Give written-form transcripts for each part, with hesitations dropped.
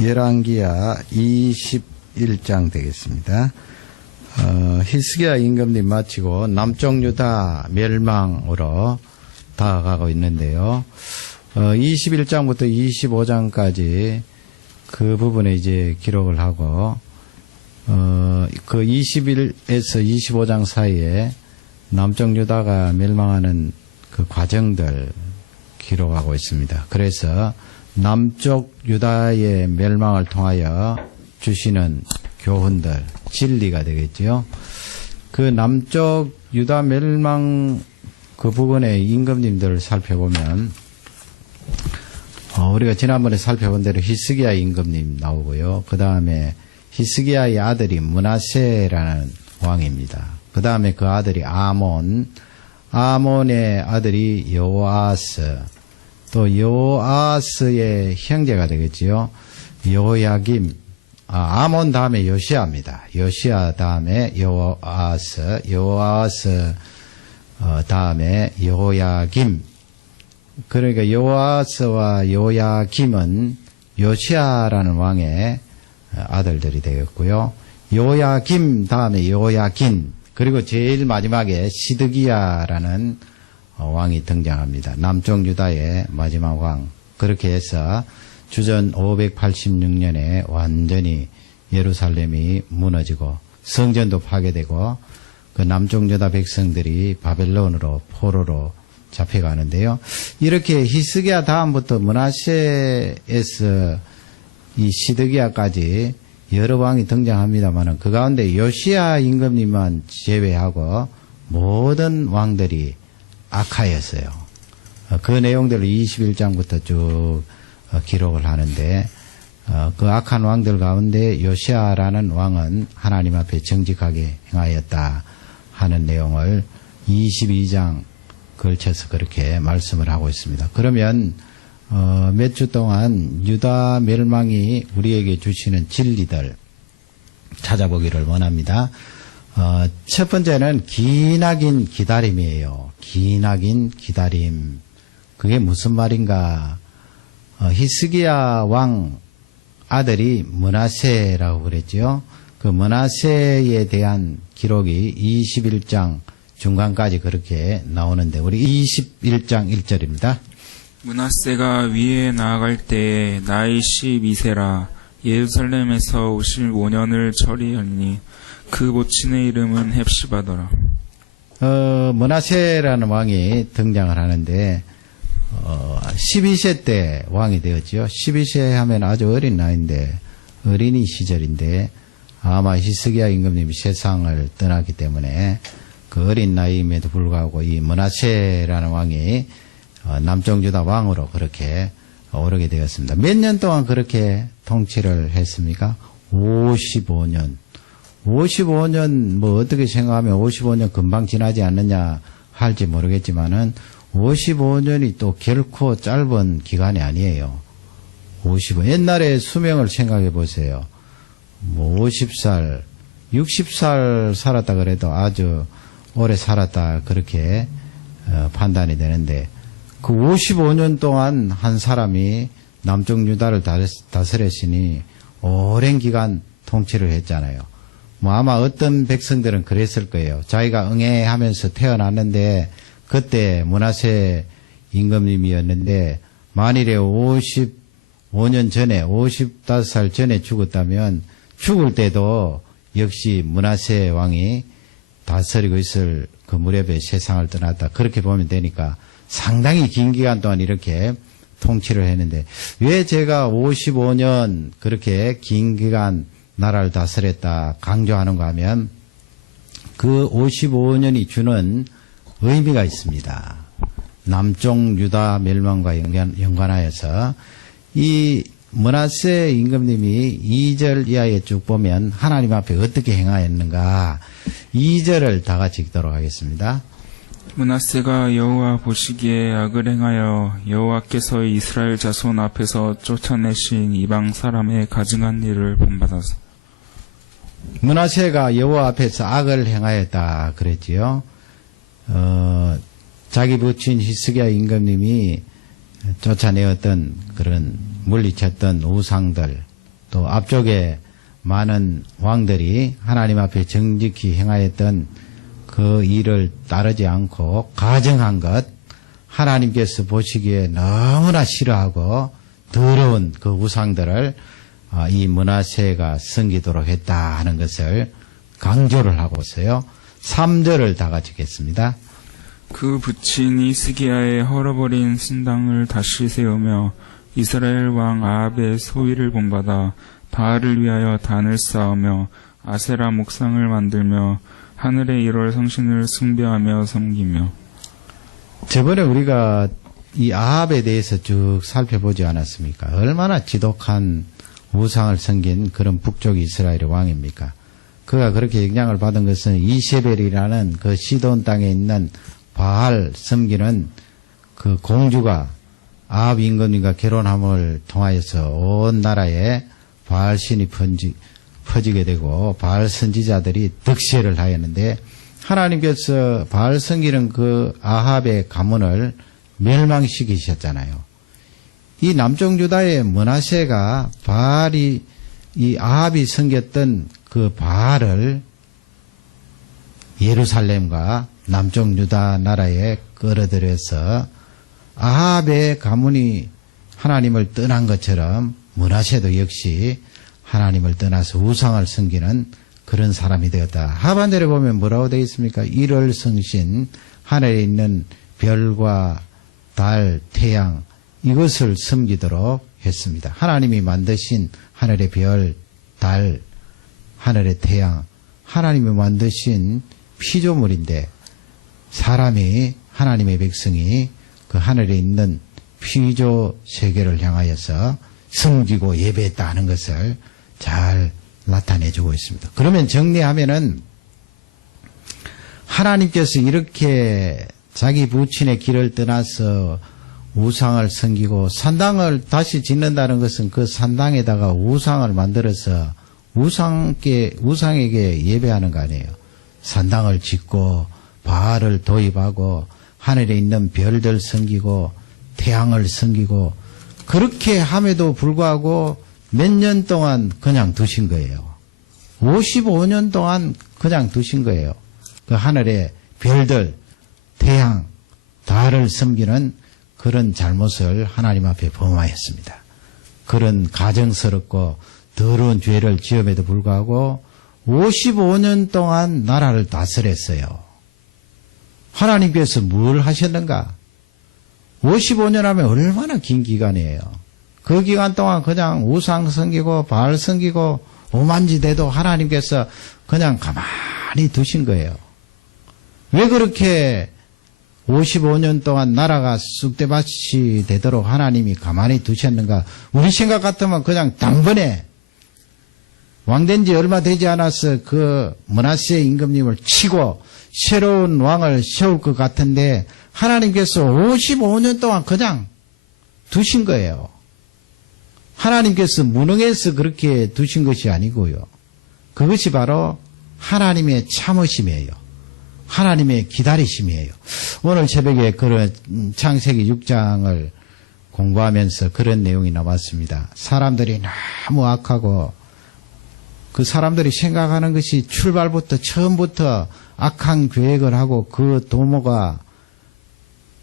열왕기하 21장 되겠습니다. 히스기야 임금님 마치고 남쪽 유다 멸망으로 다가가고 있는데요. 21장부터 25장까지 그 부분에 이제 기록을 하고 그 21에서 25장 사이에 남쪽 유다가 멸망하는 그 과정들 기록하고 있습니다. 그래서 남쪽 유다의 멸망을 통하여 주시는 교훈들, 진리가 되겠죠. 그 남쪽 유다 멸망 그 부분의 임금님들을 살펴보면 우리가 지난번에 살펴본 대로 히스기야 임금님 나오고요. 그 다음에 히스기야의 아들이 므낫세라는 왕입니다. 그 다음에 그 아들이 아몬의 아들이 여호아스, 또 여호아스의 형제가 되겠지요. 여호야김, 아몬 다음에 요시아입니다. 요시아 다음에 여호아스 다음에 여호야김. 그러니까 여호아스와 여호야김은 요시아라는 왕의 아들들이 되겠고요. 여호야김 다음에 여호야긴, 그리고 제일 마지막에 시드기야라는 왕이 등장합니다. 남쪽 유다의 마지막 왕. 그렇게 해서 주전 586년에 완전히 예루살렘이 무너지고 성전도 파괴되고 그 남쪽 유다 백성들이 바벨론으로 포로로 잡혀가는데요. 이렇게 히스기야 다음부터 므낫세에서 이 시드기야까지 여러 왕이 등장합니다만 그 가운데 요시야 임금님만 제외하고 모든 왕들이 악하였어요. 그 내용들을 21장부터 쭉 기록을 하는데 그 악한 왕들 가운데 요시아라는 왕은 하나님 앞에 정직하게 행하였다 하는 내용을 22장 걸쳐서 그렇게 말씀을 하고 있습니다. 그러면 몇 주 동안 유다 멸망이 우리에게 주시는 진리들 찾아보기를 원합니다. 첫 번째는 기나긴 기다림이에요. 기나긴 기다림. 그게 무슨 말인가? 히스기야 왕 아들이 므낫세라고 그랬죠. 그 므낫세에 대한 기록이 21장 중간까지 그렇게 나오는데 우리 21장 1절입니다. 므낫세가 위에 나아갈 때에 나이 12세라 예루살렘에서 55년을 처리하니 그 모친의 이름은 헵시바더라. 므낫세라는 왕이 등장을 하는데 12세 때 왕이 되었죠. 12세 하면 아주 어린 나이인데 어린이 시절인데 아마 히스기야 임금님이 세상을 떠났기 때문에 그 어린 나이임에도 불구하고 이 므낫세라는 왕이 남쪽 유다 왕으로 그렇게 오르게 되었습니다. 몇 년 동안 그렇게 통치를 했습니까? 55년. 55년 뭐 어떻게 생각하면 55년 금방 지나지 않느냐 할지 모르겠지만은 55년이 또 결코 짧은 기간이 아니에요. 55. 옛날에 수명을 생각해 보세요. 뭐 50살, 60살 살았다 그래도 아주 오래 살았다 그렇게 판단이 되는데 그 55년 동안 한 사람이 남쪽 유다를 다스렸으니 오랜 기간 통치를 했잖아요. 뭐 아마 어떤 백성들은 그랬을 거예요. 자기가 응애하면서 태어났는데 그때 므낫세 임금님이었는데 만일에 55년 전에 55살 전에 죽었다면 죽을 때도 역시 므낫세 왕이 다스리고 있을 그 무렵에 세상을 떠났다. 그렇게 보면 되니까 상당히 긴 기간 동안 이렇게 통치를 했는데 왜 제가 55년 그렇게 긴 기간 나라를 다스렸다 강조하는가 하면 그 55년이 주는 의미가 있습니다. 남쪽 유다 멸망과 연관하여서 이 므낫세 임금님이 2절 이하에 쭉 보면 하나님 앞에 어떻게 행하였는가 2절을 다 같이 읽도록 하겠습니다. 므낫세가 여호와 보시기에 악을 행하여 여호와께서 이스라엘 자손 앞에서 쫓아내신 이방 사람의 가증한 일을 본받아서. 므낫세가 여호와 앞에서 악을 행하였다 그랬지요. 자기 부친 히스기야 임금님이 쫓아내었던 그런 물리쳤던 우상들, 또 앞쪽에 많은 왕들이 하나님 앞에 정직히 행하였던 그 일을 따르지 않고 가증한 것, 하나님께서 보시기에 너무나 싫어하고 더러운 그 우상들을 이 므낫세가 섬기도록 했다 하는 것을 강조를 하고서요. 3절을 다 같이 읽겠습니다. 그 부친 히스기야의 헐어버린 신당을 다시 세우며 이스라엘 왕 아합의 소위를 본받아 바알을 위하여 단을 쌓으며 아세라 목상을 만들며 하늘의 1월 성신을 숭배하며 섬기며. 저번에 우리가 이 아합에 대해서 쭉 살펴보지 않았습니까? 얼마나 지독한 우상을 섬긴 그런 북쪽 이스라엘의 왕입니까? 그가 그렇게 영향을 받은 것은 이세벨이라는 그 시돈 땅에 있는 바알 섬기는 그 공주가 아합 임금님과 결혼함을 통하여서 온 나라에 바알 신이 퍼지게 되고 바알 선지자들이 득세를 하였는데 하나님께서 바알 섬기는 그 아합의 가문을 멸망시키셨잖아요. 이 남쪽 유다의 므낫세가 바알이 이 아합이 섬겼던 그 바알을 예루살렘과 남쪽 유다 나라에 끌어들여서 아합의 가문이 하나님을 떠난 것처럼 므낫세도 역시 하나님을 떠나서 우상을 섬기는 그런 사람이 되었다. 하반절에 보면 뭐라고 되어 있습니까? 1월 성신, 하늘에 있는 별과 달, 태양 이것을 섬기도록 했습니다. 하나님이 만드신 하늘의 별, 달, 하늘의 태양, 하나님이 만드신 피조물인데 사람이 하나님의 백성이 그 하늘에 있는 피조 세계를 향하여서 섬기고 예배했다 하는 것을 잘 나타내주고 있습니다. 그러면 정리하면은 하나님께서 이렇게 자기 부친의 길을 떠나서 우상을 섬기고 산당을 다시 짓는다는 것은 그 산당에다가 우상을 만들어서 우상에게 예배하는 거 아니에요. 산당을 짓고 바알을 도입하고 하늘에 있는 별들 섬기고 태양을 섬기고 그렇게 함에도 불구하고 몇 년 동안 그냥 두신 거예요. 55년 동안 그냥 두신 거예요. 그 하늘의 별들, 태양, 달을 섬기는 그런 잘못을 하나님 앞에 범하였습니다. 그런 가정스럽고 더러운 죄를 지음에도 불구하고 55년 동안 나라를 다스렸어요. 하나님께서 뭘 하셨는가? 55년 하면 얼마나 긴 기간이에요. 그 기간 동안 그냥 우상 섬기고 바알 섬기고 오만지대도 하나님께서 그냥 가만히 두신 거예요. 왜 그렇게 55년 동안 나라가 쑥대밭이 되도록 하나님이 가만히 두셨는가? 우리 생각 같으면 그냥 단번에 왕된 지 얼마 되지 않아서 그 므낫세 임금님을 치고 새로운 왕을 세울 것 같은데 하나님께서 55년 동안 그냥 두신 거예요. 하나님께서 무능해서 그렇게 두신 것이 아니고요. 그것이 바로 하나님의 참으심이에요. 하나님의 기다리심이에요. 오늘 새벽에 그런 창세기 6장을 공부하면서 그런 내용이 나왔습니다. 사람들이 너무 악하고 그 사람들이 생각하는 것이 출발부터 처음부터 악한 계획을 하고 그 도모가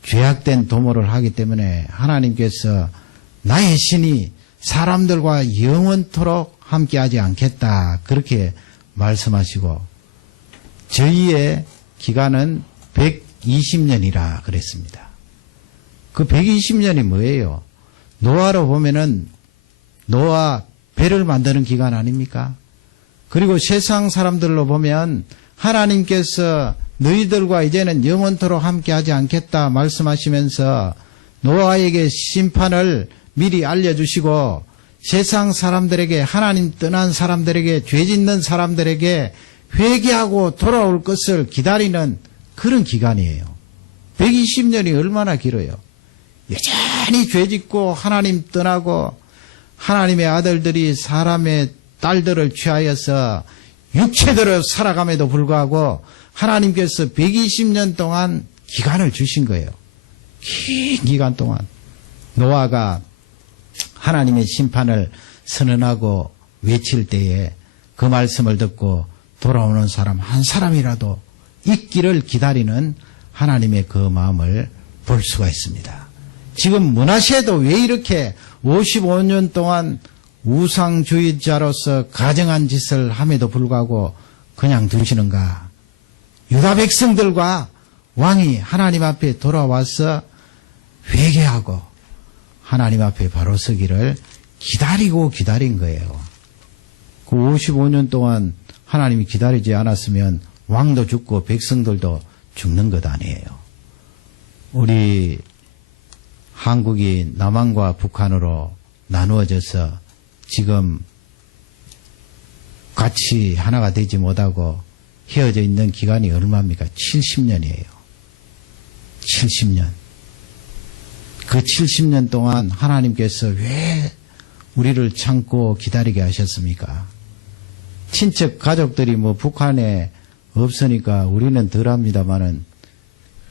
죄악된 도모를 하기 때문에 하나님께서 나의 신이 사람들과 영원토록 함께하지 않겠다 그렇게 말씀하시고 저희의 기간은 120년이라 그랬습니다. 그 120년이 뭐예요? 노아로 보면은 노아 배를 만드는 기간 아닙니까? 그리고 세상 사람들로 보면 하나님께서 너희들과 이제는 영원토록 함께하지 않겠다 말씀하시면서 노아에게 심판을 미리 알려주시고 세상 사람들에게 하나님 떠난 사람들에게 죄 짓는 사람들에게 회개하고 돌아올 것을 기다리는 그런 기간이에요. 120년이 얼마나 길어요. 여전히 죄 짓고 하나님 떠나고 하나님의 아들들이 사람의 딸들을 취하여서 육체대로 살아감에도 불구하고 하나님께서 120년 동안 기간을 주신 거예요. 긴 기간 동안 노아가 하나님의 심판을 선언하고 외칠 때에 그 말씀을 듣고 돌아오는 사람 한 사람이라도 있기를 기다리는 하나님의 그 마음을 볼 수가 있습니다. 지금 므낫세도 왜 이렇게 55년 동안 우상주의자로서 가증한 짓을 함에도 불구하고 그냥 두시는가? 유다 백성들과 왕이 하나님 앞에 돌아와서 회개하고 하나님 앞에 바로 서기를 기다리고 기다린 거예요. 그 55년 동안 하나님이 기다리지 않았으면 왕도 죽고 백성들도 죽는 것 아니에요. 우리 한국이 남한과 북한으로 나누어져서 지금 같이 하나가 되지 못하고 헤어져 있는 기간이 얼마입니까? 70년이에요. 70년. 그 70년 동안 하나님께서 왜 우리를 참고 기다리게 하셨습니까? 친척 가족들이 뭐 북한에 없으니까 우리는 덜합니다마는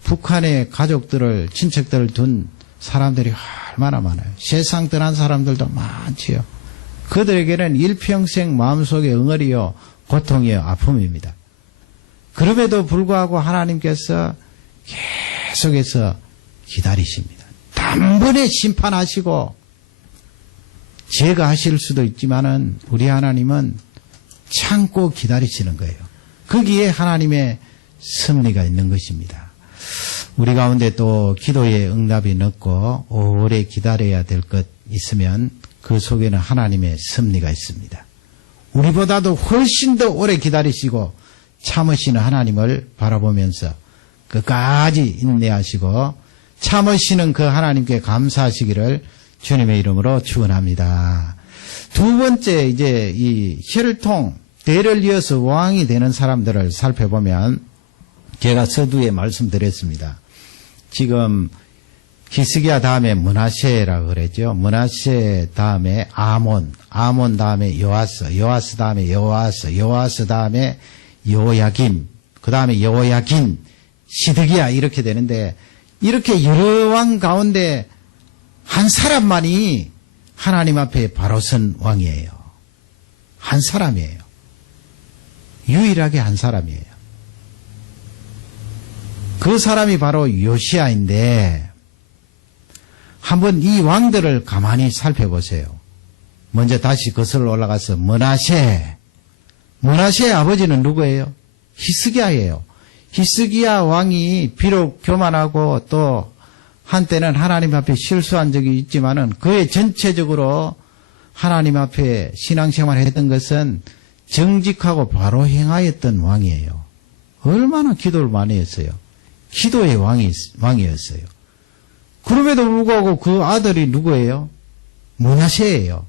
북한의 가족들을 친척들을 둔 사람들이 얼마나 많아요. 세상 떠난 사람들도 많지요. 그들에게는 일평생 마음속의 응어리요 고통이요 아픔입니다. 그럼에도 불구하고 하나님께서 계속해서 기다리십니다. 단번에 심판하시고 제거하실 수도 있지만은 우리 하나님은 참고 기다리시는 거예요. 거기에 하나님의 섭리가 있는 것입니다. 우리 가운데 또 기도의 응답이 늦고 오래 기다려야 될 것 있으면 그 속에는 하나님의 섭리가 있습니다. 우리보다도 훨씬 더 오래 기다리시고 참으시는 하나님을 바라보면서 끝까지 인내하시고 참으시는 그 하나님께 감사하시기를 주님의 이름으로 축원합니다. 두 번째 이제 이 혈통 대를 이어서 왕이 되는 사람들을 살펴보면 제가 서두에 말씀드렸습니다. 지금 히스기야 다음에 므낫세라고 그랬죠. 므낫세 다음에 아몬 다음에 요아스 다음에 요아스 다음에 여호야김, 그 다음에 여호야긴, 시드기야 이렇게 되는데 이렇게 여러 왕 가운데 한 사람만이 하나님 앞에 바로 선 왕이에요. 한 사람이에요. 유일하게 한 사람이에요. 그 사람이 바로 요시야인데 한번 이 왕들을 가만히 살펴보세요. 먼저 다시 거슬러 올라가서 므낫세의 아버지는 누구예요? 히스기야예요. 히스기야 왕이 비록 교만하고 또 한때는 하나님 앞에 실수한 적이 있지만은 그의 전체적으로 하나님 앞에 신앙생활을 했던 것은 정직하고 바로 행하였던 왕이에요. 얼마나 기도를 많이 했어요. 기도의 왕이었어요. 그럼에도 불구하고 그 아들이 누구예요? 므낫세예요.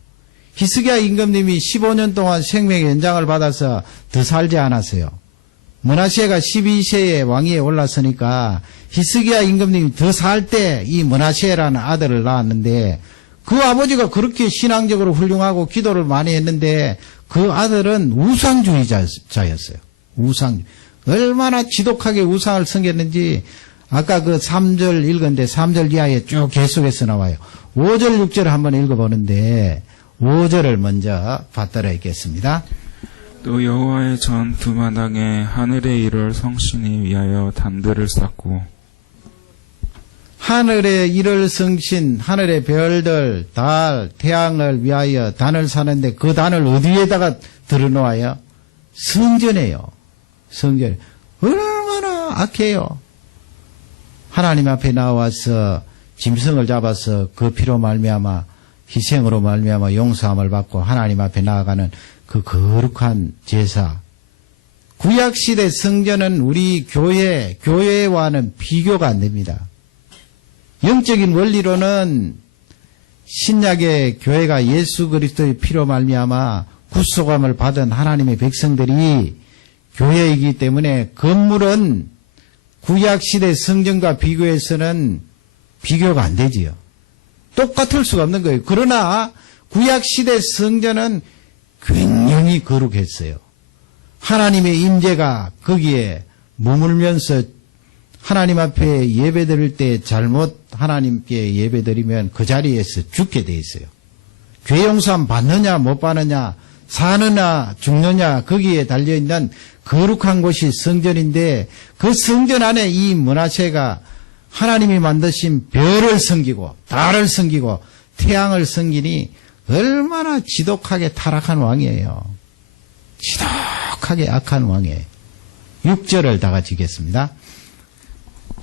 히스기야 임금님이 15년 동안 생명의 연장을 받아서 더 살지 않았어요. 므낫세가 12세에 왕위에 올랐으니까 히스기야 임금님이 더 살 때 이 므낫세라는 아들을 낳았는데 그 아버지가 그렇게 신앙적으로 훌륭하고 기도를 많이 했는데 그 아들은 우상주의자였어요. 얼마나 지독하게 우상을 섬겼는지 아까 그 3절 읽었는데 3절 이하에 쭉 계속해서 나와요. 5절 6절 한번 읽어보는데 5절을 먼저 받들어 읽겠습니다. 또 여호와의 전두 마당에 하늘에 이를 성신이 위하여 단들을 쌓고 하늘에 이를 성신, 하늘의 별들, 달, 태양을 위하여 단을 사는데 그 단을 어디에다가 들어놓아요? 성전에요. 성전. 얼마나 악해요. 하나님 앞에 나와서 짐승을 잡아서 그 피로 말미암아 희생으로 말미암아 용서함을 받고 하나님 앞에 나아가는 그 거룩한 제사. 구약시대 성전은 우리 교회와는 비교가 안 됩니다. 영적인 원리로는 신약의 교회가 예수 그리스도의 피로 말미암아 구속함을 받은 하나님의 백성들이 교회이기 때문에 건물은 구약시대 성전과 비교해서는 비교가 안 되지요. 똑같을 수가 없는 거예요. 그러나 구약시대 성전은 굉장히 거룩했어요. 하나님의 임재가 거기에 머물면서 하나님 앞에 예배드릴 때 잘못 하나님께 예배드리면 그 자리에서 죽게 돼 있어요. 죄 용서함 받느냐 못 받느냐 사느냐 죽느냐 거기에 달려있는 거룩한 곳이 성전인데 그 성전 안에 이 므낫세가 하나님이 만드신 별을 섬기고 달을 섬기고 태양을 섬기니 얼마나 지독하게 타락한 왕이에요. 지독하게 악한 왕이에요. 6절을 다 같이 읽겠습니다.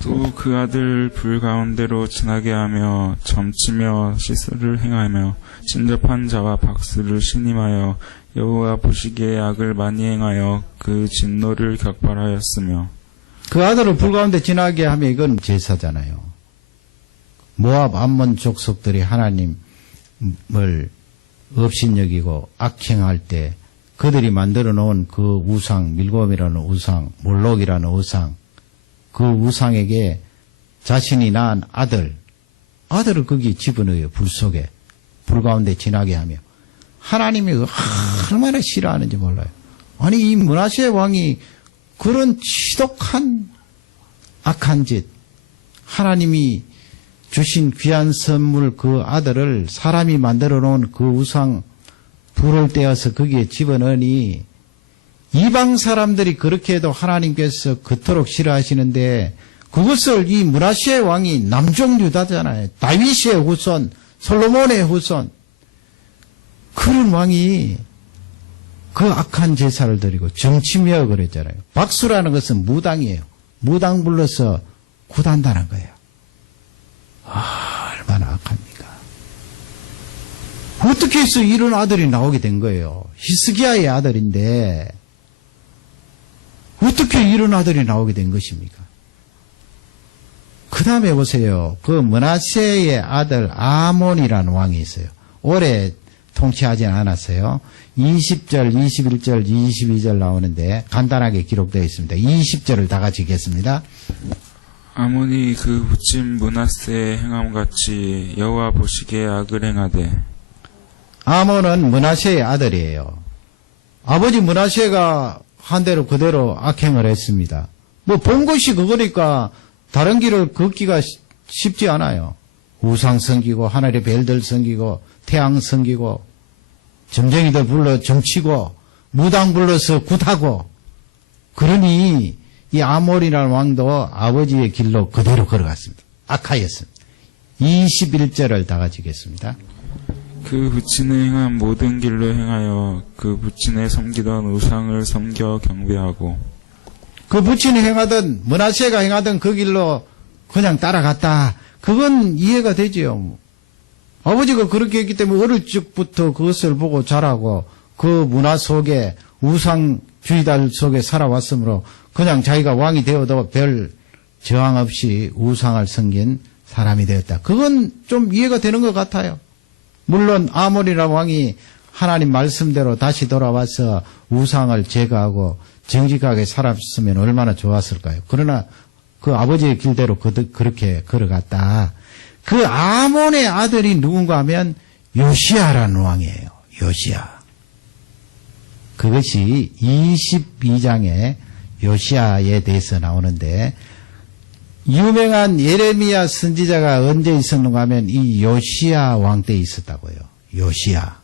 또 그 아들 불 가운데로 지나게 하며 점치며 시술을 행하며 진접한 자와 박수를 신임하여 여호와 보시기에 악을 많이 행하여 그 진노를 격발하였으며 그 아들을 불 가운데 지나게 하면 이건 제사잖아요. 모압 암몬 족속들이 하나님을 업신여기고 악행할 때 그들이 만들어 놓은 그 우상, 밀곰이라는 우상, 몰록이라는 우상, 그 우상에게 자신이 낳은 아들을 거기 집어넣어요. 불 속에, 불 가운데 지나게 하며. 하나님이 얼마나 싫어하는지 몰라요. 아니, 이 므낫세 왕이 그런 지독한 악한 짓, 하나님이 주신 귀한 선물 그 아들을 사람이 만들어 놓은 그 우상 불을 떼어서 거기에 집어넣으니 이방 사람들이 그렇게 해도 하나님께서 그토록 싫어하시는데 그것을 이 므낫세 왕이 남종 유다잖아요. 다윗의 후손, 솔로몬의 후손. 그런 왕이 그 악한 제사를 드리고 정치며 그랬잖아요. 박수라는 것은 무당이에요. 무당 불러서 구단다는 거예요. 얼마나 악합니까? 어떻게 해서 이런 아들이 나오게 된 거예요? 히스기야의 아들인데 어떻게 이런 아들이 나오게 된 것입니까? 그 다음에 보세요. 그 므낫세의 아들 아몬이라는 왕이 있어요. 오래 통치하지 않았어요. 20절, 21절, 22절 나오는데 간단하게 기록되어 있습니다. 20절을 다 같이 읽겠습니다. 아몬이 그 붙임 므낫세의 행함같이 여호와 보시기에 악을 행하되 아몬은 므낫세의 아들이에요. 아버지 므낫세가 한 대로 그대로 악행을 했습니다. 뭐 본 것이 그거니까 다른 길을 걷기가 쉽지 않아요. 우상 섬기고 하늘의 별들 섬기고 태양 섬기고 점쟁이들 불러 점치고 무당 불러서 굿하고 그러니 이 아몬이라는 왕도 아버지의 길로 그대로 걸어갔습니다. 악하였습니다. 21절을 다 같이 읽겠습니다. 그 부친의 행한 모든 길로 행하여 그 부친의 섬기던 우상을 섬겨 경배하고 그 부친이 행하던 므낫세가 행하던 그 길로 그냥 따라갔다. 그건 이해가 되지요. 아버지가 그렇게 했기 때문에 어릴 적부터 그것을 보고 자라고 그 문화 속에 우상주의달 속에 살아왔으므로 그냥 자기가 왕이 되어도 별 저항 없이 우상을 섬긴 사람이 되었다. 그건 좀 이해가 되는 것 같아요. 물론 아몬이라는 왕이 하나님 말씀대로 다시 돌아와서 우상을 제거하고 정직하게 살았으면 얼마나 좋았을까요? 그러나 그 아버지의 길대로 그렇게 걸어갔다. 그 아몬의 아들이 누군가 하면 요시야라는 왕이에요. 요시야. 그것이 22장에 요시야에 대해서 나오는데 유명한 예레미야 선지자가 언제 있었는가 하면 이 요시야 왕 때 있었다고요. 요시야.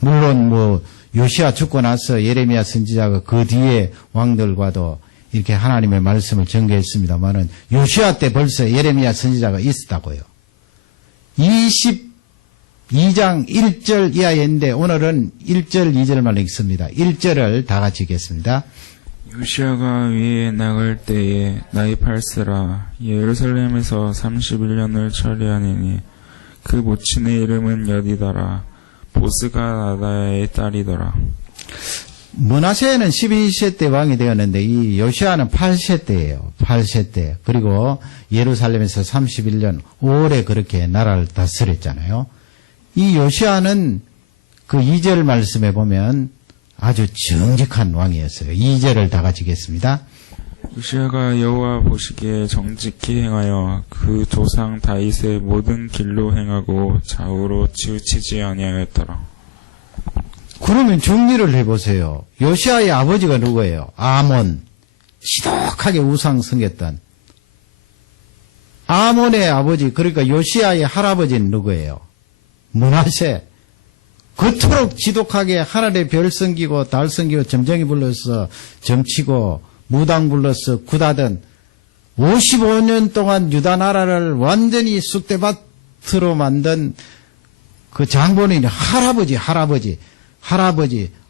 물론 뭐 요시야 죽고 나서 예레미야 선지자가 그 뒤에 왕들과도 이렇게 하나님의 말씀을 전개했습니다만은 요시야 때 벌써 예레미야 선지자가 있었다고요. 22장 1절 이하인데 오늘은 1절 2절만 읽습니다. 1절을 다 같이 읽겠습니다. 요시야가 위에 나갈 때에 나이 8세라 예루살렘에서 31년을 처리하니니 그 모친의 이름은 여디다라 보스가 나다야의 딸이더라. 므낫세는 12세 때 왕이 되었는데 이 요시야는 8세 때예요. 8세 때. 그리고 예루살렘에서 31년 오래 그렇게 나라를 다스렸잖아요. 이 요시야는 그 2절 말씀에 보면 아주 정직한 왕이었어요. 2절을 다 같이 읽겠습니다. 요시야가 여호와 보시기에 정직히 행하여 그 조상 다윗의 모든 길로 행하고 좌우로 치우치지 아니하였더라. 그러면 정리를 해보세요. 요시야의 아버지가 누구예요? 아몬. 지독하게 우상 섬겼던. 아몬의 아버지, 그러니까 요시야의 할아버지는 누구예요? 므낫세. 그토록 지독하게 하늘의 별 섬기고 달 섬기고 점쟁이 불러서 점치고 무당 불러서 구다던 55년 동안 유다 나라를 완전히 쑥대밭으로 만든 그 장본인이 할아버지,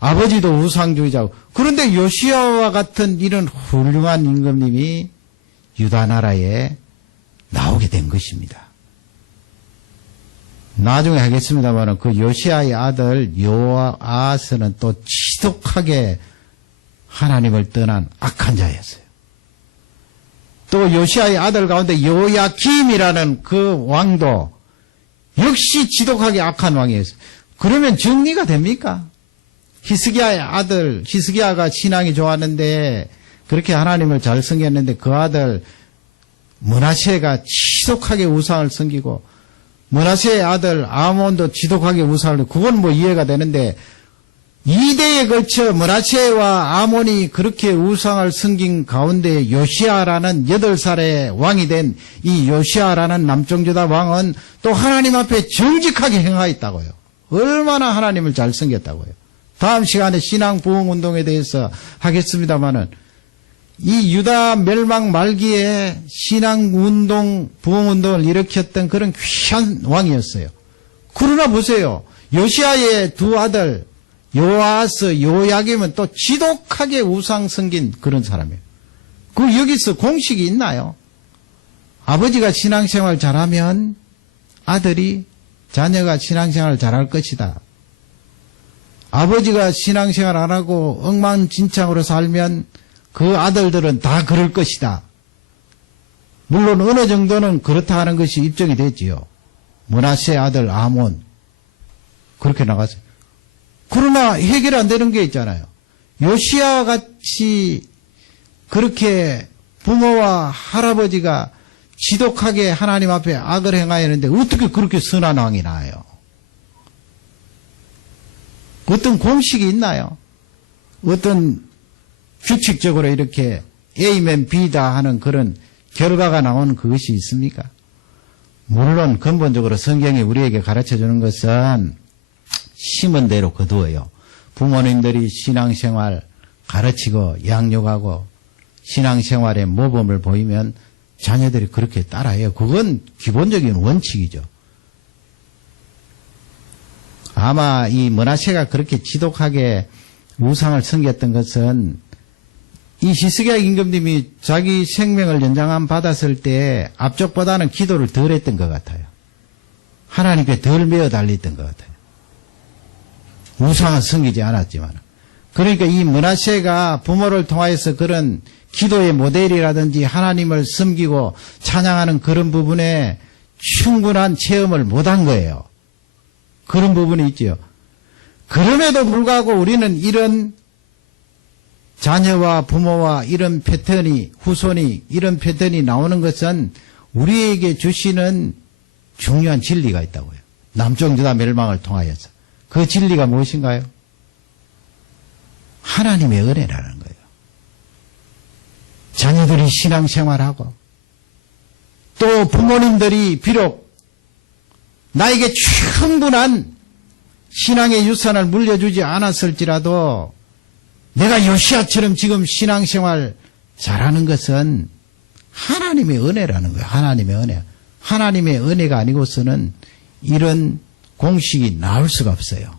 아버지도 우상주의자고. 그런데 요시야와 같은 이런 훌륭한 임금님이 유다 나라에 나오게 된 것입니다. 나중에 하겠습니다만 그 요시야의 아들 요아스는 또 지독하게 하나님을 떠난 악한 자였어요. 또 요시야의 아들 가운데 요야김이라는 그 왕도 역시 지독하게 악한 왕이었어요. 그러면 정리가 됩니까? 히스기야의 아들, 히스기야가 신앙이 좋았는데 그렇게 하나님을 잘 섬겼는데 그 아들 므낫세가 지독하게 우상을 섬기고 므낫세의 아들 아몬도 지독하게 우상을, 그건 뭐 이해가 되는데 2대에 걸쳐 므낫세와 아몬이 그렇게 우상을 섬긴 가운데 요시야라는 8살의 왕이 된 이 요시야라는 남쪽유다 왕은 또 하나님 앞에 정직하게 행하였다고요. 얼마나 하나님을 잘 섬겼다고요. 다음 시간에 신앙 부흥 운동에 대해서 하겠습니다마는 이 유다 멸망 말기에 신앙 운동, 부흥 운동을 일으켰던 그런 귀한 왕이었어요. 그러나 보세요. 요시야의 두 아들 요아스, 요야김은 또 지독하게 우상 섬긴 그런 사람이에요. 그 여기서 공식이 있나요? 아버지가 신앙생활 잘하면 아들이, 자녀가 신앙생활 잘할 것이다. 아버지가 신앙생활 안 하고 엉망진창으로 살면 그 아들들은 다 그럴 것이다. 물론 어느 정도는 그렇다 하는 것이 입증이 됐지요. 므낫세 아들 아몬 그렇게 나갔어요. 그러나 해결 안 되는 게 있잖아요. 요시야와 같이 그렇게 부모와 할아버지가 지독하게 하나님 앞에 악을 행하였는데 어떻게 그렇게 선한 왕이 나와요? 어떤 공식이 있나요? 어떤 규칙적으로 이렇게 A면 B다 하는 그런 결과가 나오는 그것이 있습니까? 물론 근본적으로 성경이 우리에게 가르쳐주는 것은 심은 대로 거두어요. 부모님들이 신앙생활 가르치고 양육하고 신앙생활에 모범을 보이면 자녀들이 그렇게 따라해요. 그건 기본적인 원칙이죠. 아마 이 므낫세가 그렇게 지독하게 우상을 섬겼던 것은 이 히스기야 임금님이 자기 생명을 연장함 받았을 때 앞쪽보다는 기도를 덜 했던 것 같아요. 하나님께 덜 매어 달렸던 것 같아요. 우상은 섬기지 않았지만. 그러니까 이 므낫세가 부모를 통하여서 그런 기도의 모델이라든지 하나님을 섬기고 찬양하는 그런 부분에 충분한 체험을 못한 거예요. 그런 부분이 있지요. 그럼에도 불구하고 우리는 이런 자녀와 부모와 이런 패턴이, 후손이 이런 패턴이 나오는 것은 우리에게 주시는 중요한 진리가 있다고요. 남쪽 유다 멸망을 통하여서. 그 진리가 무엇인가요? 하나님의 은혜라는 거예요. 자녀들이 신앙생활하고 또 부모님들이 비록 나에게 충분한 신앙의 유산을 물려주지 않았을지라도 내가 요시야처럼 지금 신앙생활 잘하는 것은 하나님의 은혜라는 거예요. 하나님의 은혜. 하나님의 은혜가 아니고서는 이런 공식이 나올 수가 없어요.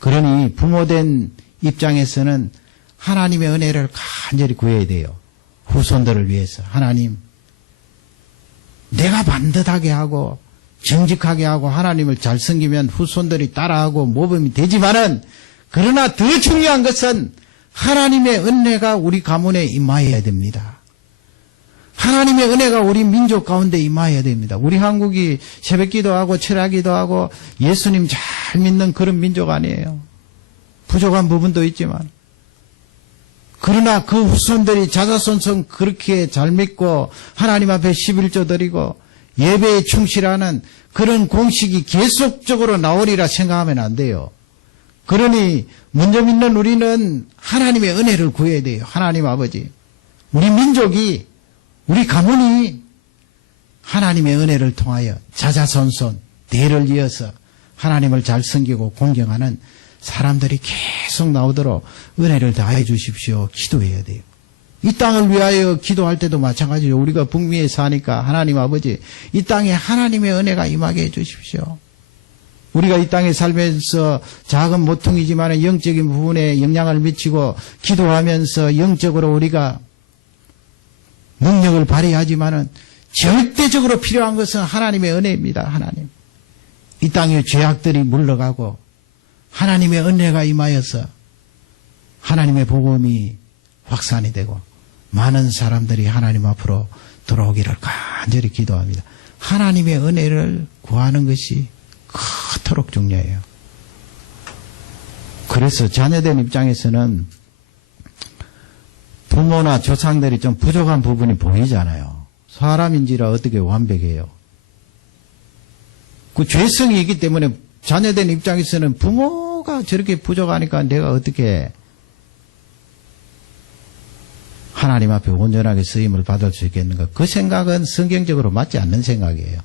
그러니 부모된 입장에서는 하나님의 은혜를 간절히 구해야 돼요. 후손들을 위해서. 하나님, 내가 반듯하게 하고 정직하게 하고 하나님을 잘 섬기면 후손들이 따라하고 모범이 되지만은, 그러나 더 중요한 것은 하나님의 은혜가 우리 가문에 임하여야 됩니다. 하나님의 은혜가 우리 민족 가운데 임하여야 됩니다. 우리 한국이 새벽기도 하고 철야기도 하고 예수님 잘 믿는 그런 민족 아니에요. 부족한 부분도 있지만. 그러나 그 후손들이 자자손손 그렇게 잘 믿고 하나님 앞에 11조 드리고 예배에 충실하는 그런 공식이 계속적으로 나오리라 생각하면 안 돼요. 그러니 먼저 믿는 우리는 하나님의 은혜를 구해야 돼요. 하나님 아버지, 우리 민족이, 우리 가문이 하나님의 은혜를 통하여 자자손손 대를 이어서 하나님을 잘 섬기고 공경하는 사람들이 계속 나오도록 은혜를 다해 주십시오. 기도해야 돼요. 이 땅을 위하여 기도할 때도 마찬가지죠. 우리가 북미에 사니까 하나님 아버지, 이 땅에 하나님의 은혜가 임하게 해 주십시오. 우리가 이 땅에 살면서 작은 모퉁이지만 영적인 부분에 영향을 미치고 기도하면서 영적으로 우리가 능력을 발휘하지만은 절대적으로 필요한 것은 하나님의 은혜입니다. 하나님. 이 땅에 죄악들이 물러가고 하나님의 은혜가 임하여서 하나님의 복음이 확산이 되고 많은 사람들이 하나님 앞으로 들어오기를 간절히 기도합니다. 하나님의 은혜를 구하는 것이 그토록 중요해요. 그래서 자녀된 입장에서는 부모나 조상들이 좀 부족한 부분이 보이잖아요. 사람인지라 어떻게 완벽해요. 그 죄성이 있기 때문에 자녀된 입장에서는 부모가 저렇게 부족하니까 내가 어떻게 하나님 앞에 온전하게 쓰임을 받을 수 있겠는가. 그 생각은 성경적으로 맞지 않는 생각이에요.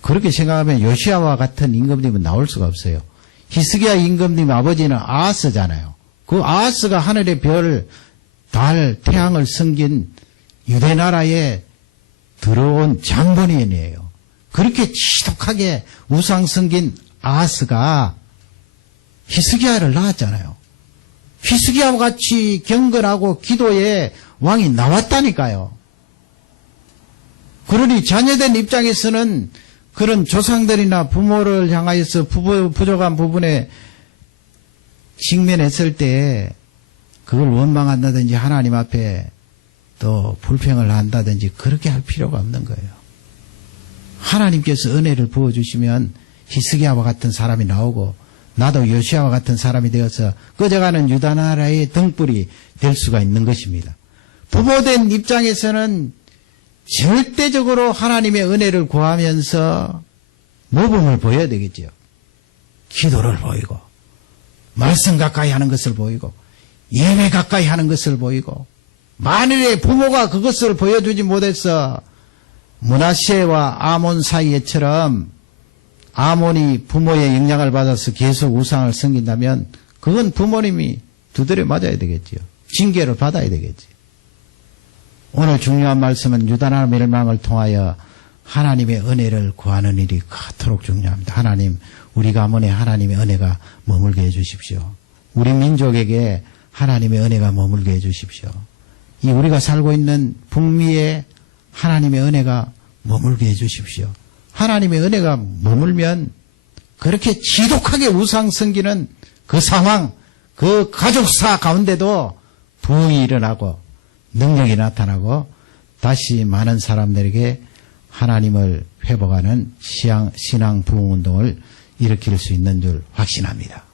그렇게 생각하면 요시아와 같은 임금님은 나올 수가 없어요. 히스기야 임금님 아버지는 아하스잖아요. 그 아하스가 하늘의 별, 달, 태양을 섬긴 유대 나라에 들어온 장본인이에요. 그렇게 지독하게 우상 섬긴 아하스가 히스기야를 낳았잖아요. 히스기야와 같이 경건하고 기도에 왕이 나왔다니까요. 그러니 자녀된 입장에서는 그런 조상들이나 부모를 향하여서 부족한 부분에 직면했을 때 그걸 원망한다든지 하나님 앞에 또 불평을 한다든지 그렇게 할 필요가 없는 거예요. 하나님께서 은혜를 부어주시면 히스기야와 같은 사람이 나오고 나도 요시아와 같은 사람이 되어서 꺼져가는 유다 나라의 등불이 될 수가 있는 것입니다. 부모된 입장에서는 절대적으로 하나님의 은혜를 구하면서 모범을 보여야 되겠죠. 기도를 보이고 말씀 가까이 하는 것을 보이고 예배 가까이 하는 것을 보이고 만일에 부모가 그것을 보여주지 못해서 므낫세와 아몬 사이에처럼 아몬이 부모의 영향을 받아서 계속 우상을 섬긴다면 그건 부모님이 두드려 맞아야 되겠지요. 징계를 받아야 되겠지. 오늘 중요한 말씀은 유다나 멸망을 통하여 하나님의 은혜를 구하는 일이 그토록 중요합니다. 하나님, 우리 가문에 하나님의 은혜가 머물게 해주십시오. 우리 민족에게 하나님의 은혜가 머물게 해주십시오. 이 우리가 살고 있는 북미에 하나님의 은혜가 머물게 해주십시오. 하나님의 은혜가 머물면 그렇게 지독하게 우상 섬기는 그 상황, 그 가족사 가운데도 부흥이 일어나고 능력이 나타나고 다시 많은 사람들에게 하나님을 회복하는 신앙 부흥운동을 일으킬 수 있는 줄 확신합니다.